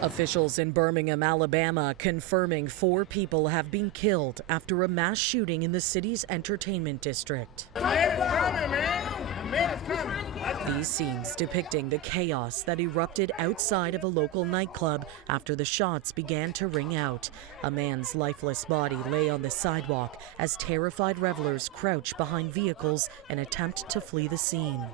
Officials in Birmingham, Alabama, confirming 4 people have been killed after a mass shooting in the city's entertainment district. These scenes depicting the chaos that erupted outside of a local nightclub after the shots began to ring out. A man's lifeless body lay on the sidewalk as terrified revelers crouch behind vehicles and attempt to flee the scene.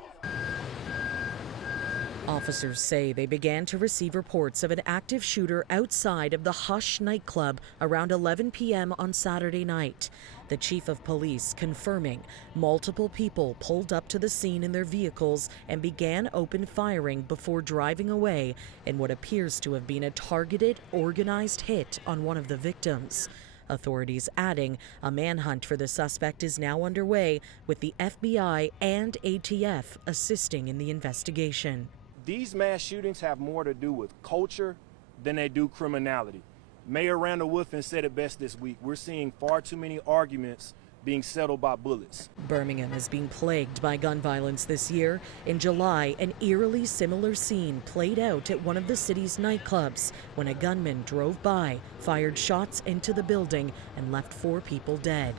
Officers say they began to receive reports of an active shooter outside of the Hush nightclub around 11 p.m. on Saturday night. The chief of police confirming multiple people pulled up to the scene in their vehicles and began open firing before driving away in what appears to have been a targeted, organized hit on one of the victims. Authorities adding a manhunt for the suspect is now underway, with the FBI and ATF assisting in the investigation. These mass shootings have more to do with culture than they do criminality. Mayor Randall Wolfen said it best this week. We're seeing far too many arguments being settled by bullets. Birmingham has been plagued by gun violence this year. In July, an eerily similar scene played out at one of the city's nightclubs when a gunman drove by, fired shots into the building, and left 4 people dead.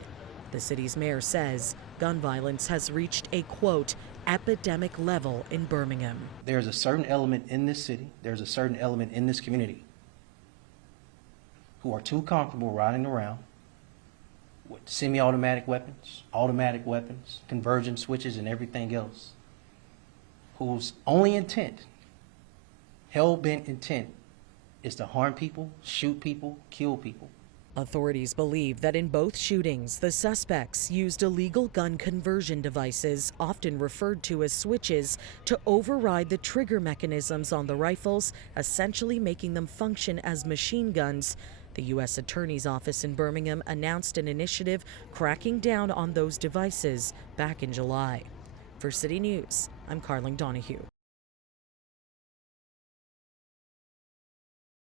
The city's mayor says gun violence has reached a, quote, epidemic level in Birmingham. There's a certain element in this city, there's a certain element in this community who are too comfortable riding around with semi-automatic weapons, automatic weapons, conversion switches, and everything else, whose only intent, hell-bent intent, is to harm people, shoot people, kill people. Authorities believe that in both shootings, the suspects used illegal gun conversion devices, often referred to as switches, to override the trigger mechanisms on the rifles, essentially making them function as machine guns. The U.S. Attorney's Office in Birmingham announced an initiative cracking down on those devices back in July. For City News, I'm Karling Donoghue.